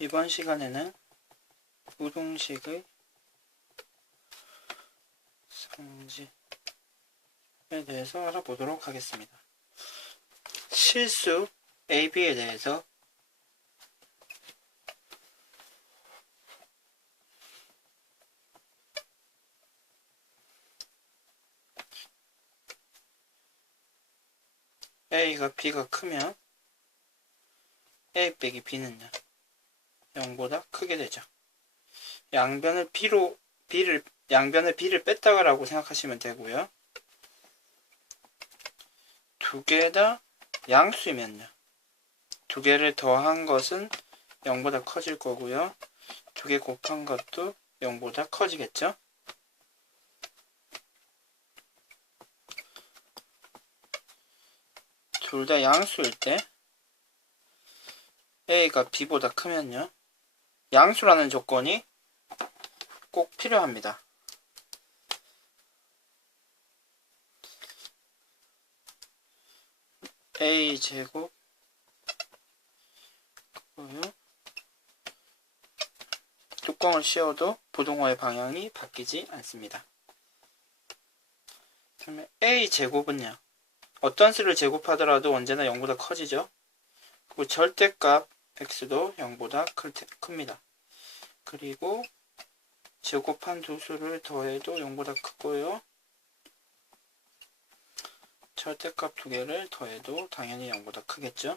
이번 시간에는 부동식의 성질에 대해서 알아보도록 하겠습니다. 실수 AB에 대해서 A가 B가 크면 A 빼기 B는요 0보다 크게 되죠. 양변을 B를 뺐다라고 생각하시면 되고요. 두 개 다 양수이면요. 두 개를 더한 것은 0보다 커질 거고요. 두 개 곱한 것도 0보다 커지겠죠. 둘 다 양수일 때 A가 B보다 크면요. 양수라는 조건이 꼭 필요합니다. A제곱 뚜껑을 씌워도 부동호의 방향이 바뀌지 않습니다. 그러면 A제곱은요. 어떤 수를 제곱하더라도 언제나 0보다 커지죠. 그리고 절대값 x도 0보다 큽니다. 그리고 제곱한 두 수를 더해도 0보다 크고요. 절대값 두 개를 더해도 당연히 0보다 크겠죠.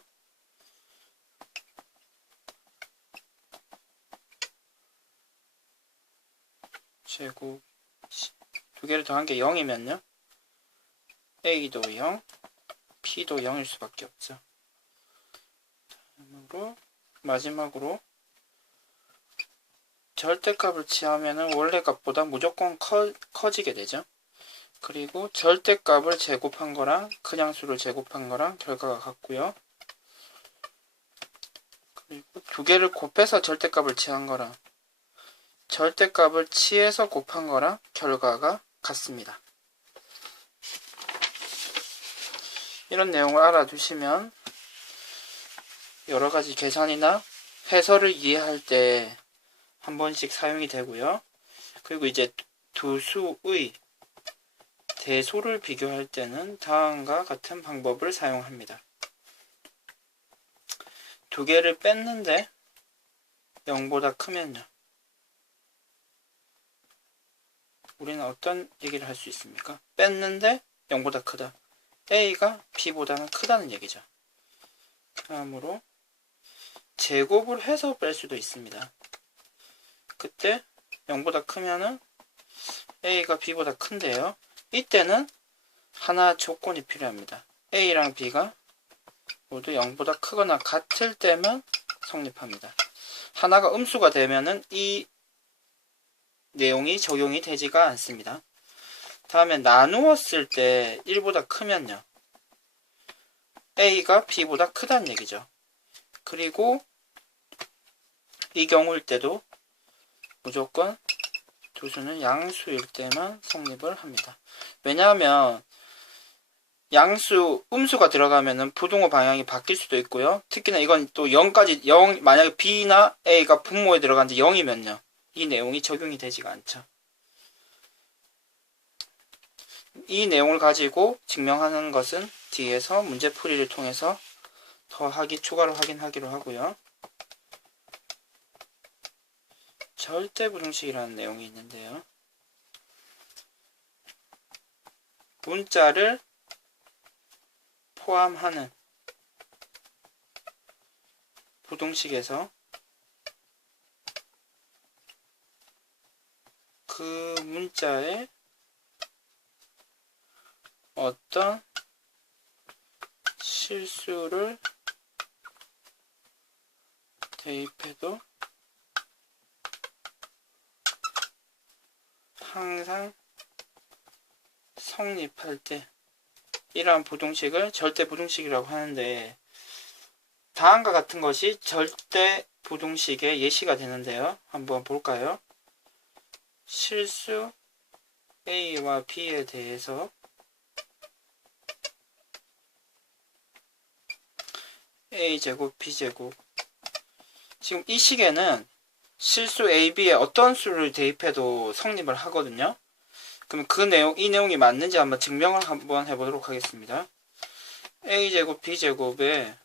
제곱 두 개를 더한 게 0이면요. A도 0, B도 0일 수밖에 없죠. 마지막으로 절대값을 취하면 원래 값보다 무조건 커지게 되죠. 그리고 절대값을 제곱한 거랑 그냥수를 제곱한 거랑 결과가 같고요. 그리고 두 개를 곱해서 절대값을 취한 거랑 절대값을 취해서 곱한 거랑 결과가 같습니다. 이런 내용을 알아두시면 여러가지 계산이나 해설을 이해할 때 한 번씩 사용이 되고요. 그리고 이제 두 수의 대소를 비교할 때는 다음과 같은 방법을 사용합니다. 두 개를 뺐는데 0보다 크면요. 우리는 어떤 얘기를 할 수 있습니까? 뺐는데 0보다 크다. A가 B보다는 크다는 얘기죠. 다음으로 제곱을 해서 뺄 수도 있습니다. 그때 0보다 크면은 A가 B보다 큰데요. 이때는 하나 조건이 필요합니다. A랑 B가 모두 0보다 크거나 같을 때만 성립합니다. 하나가 음수가 되면은 이 내용이 적용이 되지가 않습니다. 다음에 나누었을 때 1보다 크면요. A가 B보다 크다는 얘기죠. 그리고 이 경우일 때도 무조건 두 수는 양수일 때만 성립을 합니다. 왜냐하면 양수, 음수가 들어가면은 부동호 방향이 바뀔 수도 있고요. 특히나 이건 또 0까지, 만약에 B나 A가 분모에 들어간데 0이면요. 이 내용이 적용이 되지가 않죠. 이 내용을 가지고 증명하는 것은 뒤에서 문제풀이를 통해서 추가로 확인하기로 하고요. 절대부등식이라는 내용이 있는데요. 문자를 포함하는 부등식에서 그 문자에 어떤 실수를 대입해도 항상 성립할 때 이러한 부등식을 절대부등식이라고 하는데 다음과 같은 것이 절대부등식의 예시가 되는데요. 한번 볼까요? 실수 A와 B에 대해서 A제곱 B제곱 지금 이 식에는 실수 A, B에 어떤 수를 대입해도 성립을 하거든요. 그럼 이 내용이 맞는지 한번 증명을 한번 해보도록 하겠습니다. A제곱 B제곱에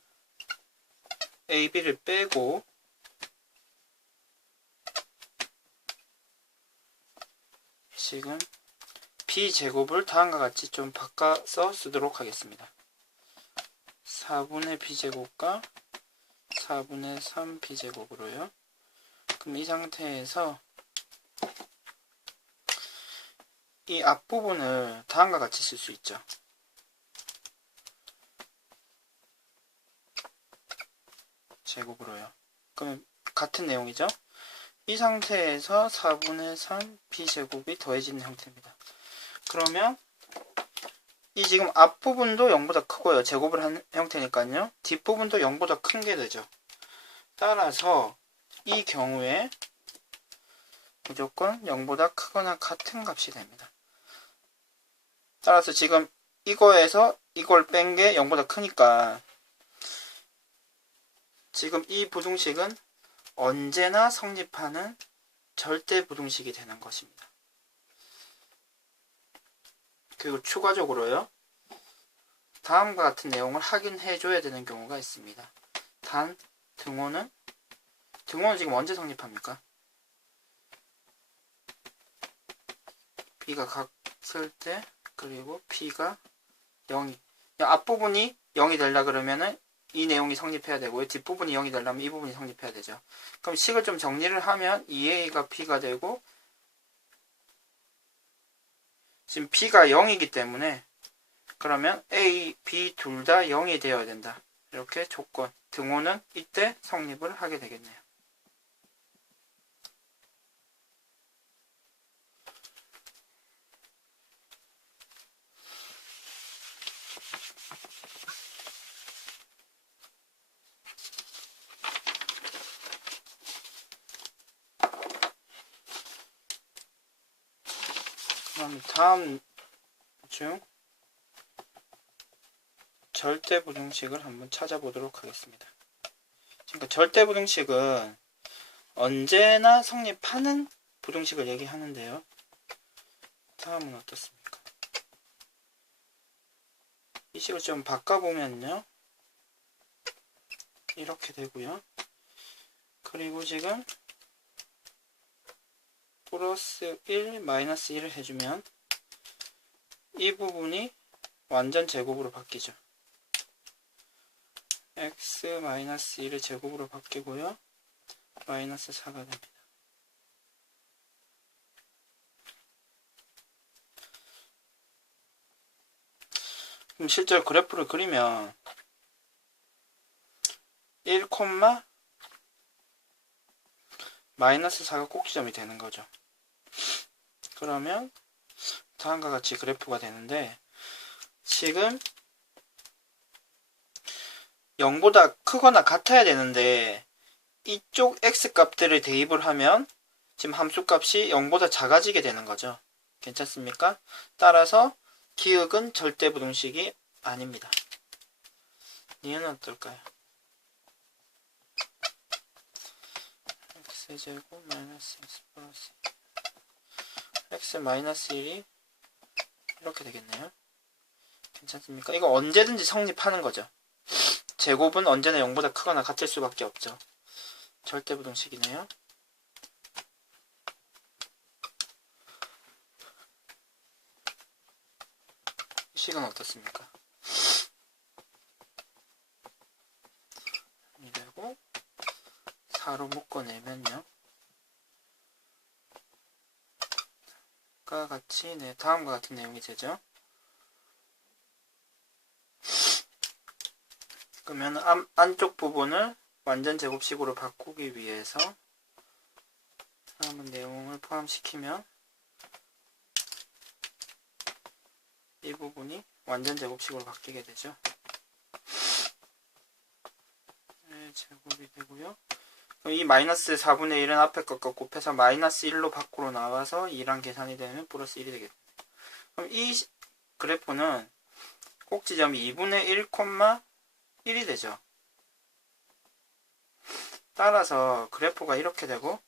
A, B를 빼고 지금 B제곱을 다음과 같이 좀 바꿔서 쓰도록 하겠습니다. 4분의 B제곱과 4분의 3 B제곱으로요. 그럼 이 상태에서 이 앞부분을 다음과 같이 쓸 수 있죠. 제곱으로요. 그럼 같은 내용이죠. 이 상태에서 4분의 3 B제곱이 더해지는 형태입니다. 그러면 이 지금 앞부분도 0보다 크고요. 제곱을 한 형태니까요. 뒷부분도 0보다 큰 게 되죠. 따라서 이 경우에 무조건 0보다 크거나 같은 값이 됩니다. 따라서 지금 이거에서 이걸 뺀 게 0보다 크니까 지금 이 부등식은 언제나 성립하는 절대 부등식이 되는 것입니다. 그리고 추가적으로요. 다음과 같은 내용을 확인해 줘야 되는 경우가 있습니다. 단 등호는 지금 언제 성립합니까? B가 같을 때 그리고 P가 0이 앞부분이 0이 되려 그러면은 이 내용이 성립해야 되고요. 뒷부분이 0이 되려면 이 부분이 성립해야 되죠. 그럼 식을 좀 정리를 하면 2A가 P가 되고 지금 B가 0이기 때문에 그러면 A, B 둘 다 0이 되어야 된다. 이렇게 조건, 등호는 이때 성립을 하게 되겠네요. 그럼 다음 중 절대부등식을 한번 찾아보도록 하겠습니다. 그러니까 절대부등식은 언제나 성립하는 부등식을 얘기하는데요. 다음은 어떻습니까? 이 식을 좀 바꿔보면요. 이렇게 되고요. 그리고 지금 플러스 1, 마이너스 1을 해주면 이 부분이 완전 제곱으로 바뀌죠. x 마이너스 1의 제곱으로 바뀌고요. 마이너스 4가 됩니다. 그럼 실제로 그래프를 그리면 1, 마이너스 4가 꼭지점이 되는 거죠. 그러면 다음과 같이 그래프가 되는데 지금 0보다 크거나 같아야 되는데 이쪽 x값들을 대입을 하면 지금 함수값이 0보다 작아지게 되는 거죠. 괜찮습니까? 따라서 기억은 절대부등식이 아닙니다. 이유는 어떨까요? x제곱 마이너스 x 플러스 x 마이너스 1이 이렇게 되겠네요. 괜찮습니까? 이거 언제든지 성립하는 거죠. 제곱은 언제나 0보다 크거나 같을 수밖에 없죠. 절대부등식이네요. 이 식은 어떻습니까? 이 되고 4로 묶어내면요. 같이 다음과 같은 내용이 되죠. 그러면 안쪽 부분을 완전 제곱식으로 바꾸기 위해서 다음 내용을 포함시키면 이 부분이 완전 제곱식으로 바뀌게 되죠. 네, 제곱이 되고요. 이 마이너스 4분의 1은 앞에 것과 곱해서 마이너스 1로 밖으로 나와서 2랑 계산이 되면 플러스 1이 되겠습니다. 그럼 이 그래프는 꼭지점이 2분의 1, 1이 되죠. 따라서 그래프가 이렇게 되고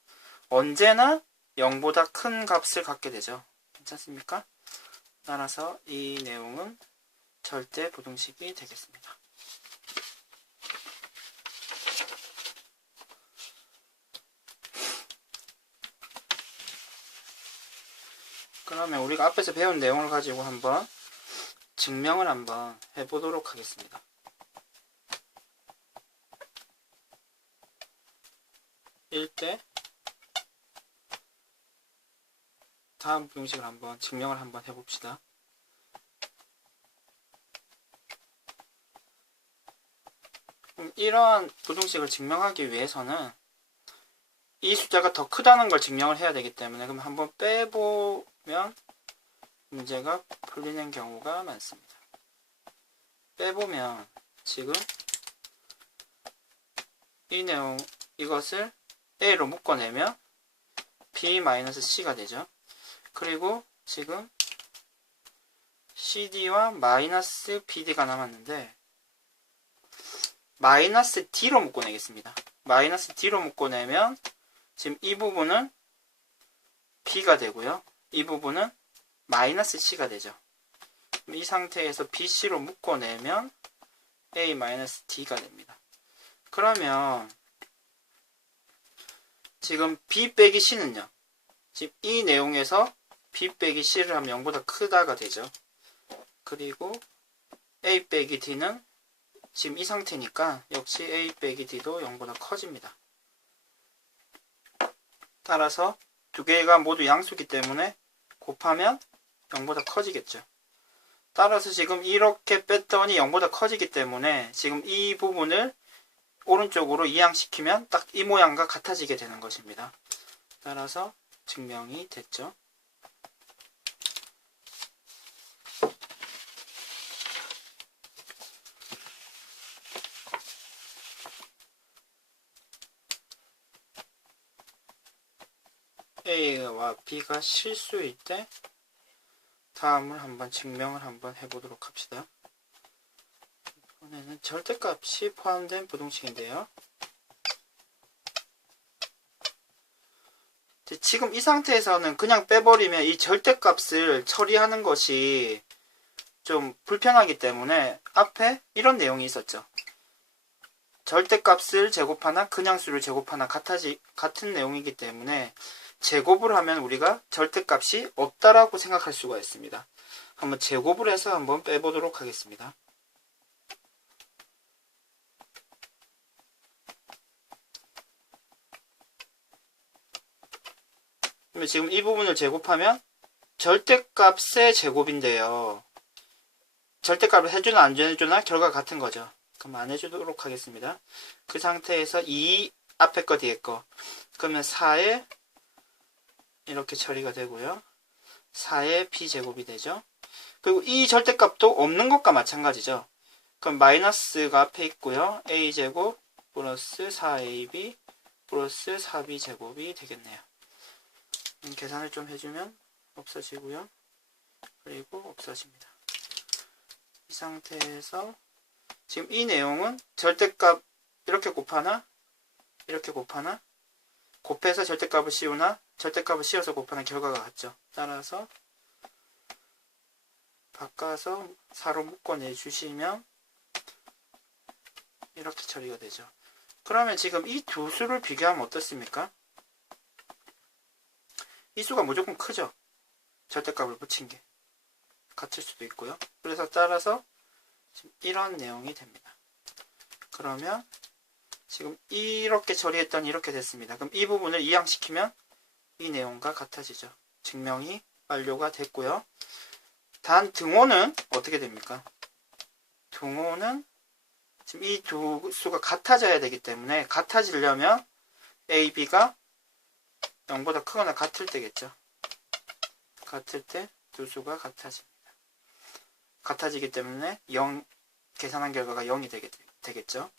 언제나 0보다 큰 값을 갖게 되죠. 괜찮습니까? 따라서 이 내용은 절대 부등식이 되겠습니다. 그러면 우리가 앞에서 배운 내용을 가지고 한번 증명을 한번 해보도록 하겠습니다. 일때 다음 부등식을 한번 증명을 한번 해봅시다. 그럼 이러한 부등식을 증명하기 위해서는 이 숫자가 더 크다는 걸 증명을 해야 되기 때문에 그럼 한번 빼보면 문제가 풀리는 경우가 많습니다. 빼보면 지금 이 내용 이것을 A로 묶어내면 B-C가 되죠. 그리고 지금 CD와 마이너스 BD가 남았는데 마이너스 D로 묶어내겠습니다. 마이너스 D로 묶어내면 지금 이 부분은 B가 되고요. 이 부분은 마이너스 C가 되죠. 이 상태에서 BC로 묶어내면 A-D가 됩니다. 그러면 지금 B 빼기 C는요. 지금 이 내용에서 B 빼기 C를 하면 0보다 크다가 되죠. 그리고 A 빼기 D는 지금 이 상태니까 역시 A 빼기 D도 0보다 커집니다. 따라서 두 개가 모두 양수이기 때문에 곱하면 0보다 커지겠죠. 따라서 지금 이렇게 뺐더니 0보다 커지기 때문에 지금 이 부분을 오른쪽으로 이항시키면 딱 이 모양과 같아지게 되는 것입니다. 따라서 증명이 됐죠. A와 B가 실수일 때 다음을 한번 증명을 한번 해보도록 합시다. 이번에는 절대값이 포함된 부등식인데요. 지금 이 상태에서는 그냥 빼버리면 이 절대값을 처리하는 것이 좀 불편하기 때문에 앞에 이런 내용이 있었죠. 절대값을 제곱하나 그냥수를 제곱하나 같은 내용이기 때문에 제곱을 하면 우리가 절대값이 없다라고 생각할 수가 있습니다. 한번 제곱을 해서 한번 빼보도록 하겠습니다. 지금 이 부분을 제곱하면 절대값의 제곱인데요. 절대값을 해주나 안 해주나 결과가 같은 거죠. 그럼 안 해주도록 하겠습니다. 그 상태에서 2 앞에 거 뒤에 거 그러면 4에 이렇게 처리가 되고요. 4의 B제곱이 되죠. 그리고 이 절대값도 없는 것과 마찬가지죠. 그럼 마이너스가 앞에 있고요. A제곱 플러스 4AB 플러스 4B제곱이 되겠네요. 계산을 좀 해주면 없어지고요. 그리고 없어집니다. 이 상태에서 지금 이 내용은 절대값 이렇게 곱하나 이렇게 곱하나 곱해서 절대값을 씌우나 절대값을 씌워서 곱하는 결과가 같죠. 따라서 바꿔서 4로 묶어내 주시면 이렇게 처리가 되죠. 그러면 지금 이 두 수를 비교하면 어떻습니까? 이 수가 무조건 크죠. 절대값을 붙인 게 같을 수도 있고요. 그래서 따라서 지금 이런 내용이 됩니다. 그러면 지금 이렇게 처리했더니 이렇게 됐습니다. 그럼 이 부분을 이항시키면 이 내용과 같아지죠. 증명이 완료가 됐고요. 단 등호는 어떻게 됩니까? 등호는 지금 이 두 수가 같아져야 되기 때문에 같아지려면 A, B가 0보다 크거나 같을 때겠죠. 같을 때 두 수가 같아집니다. 같아지기 때문에 0 계산한 결과가 0이 되겠죠.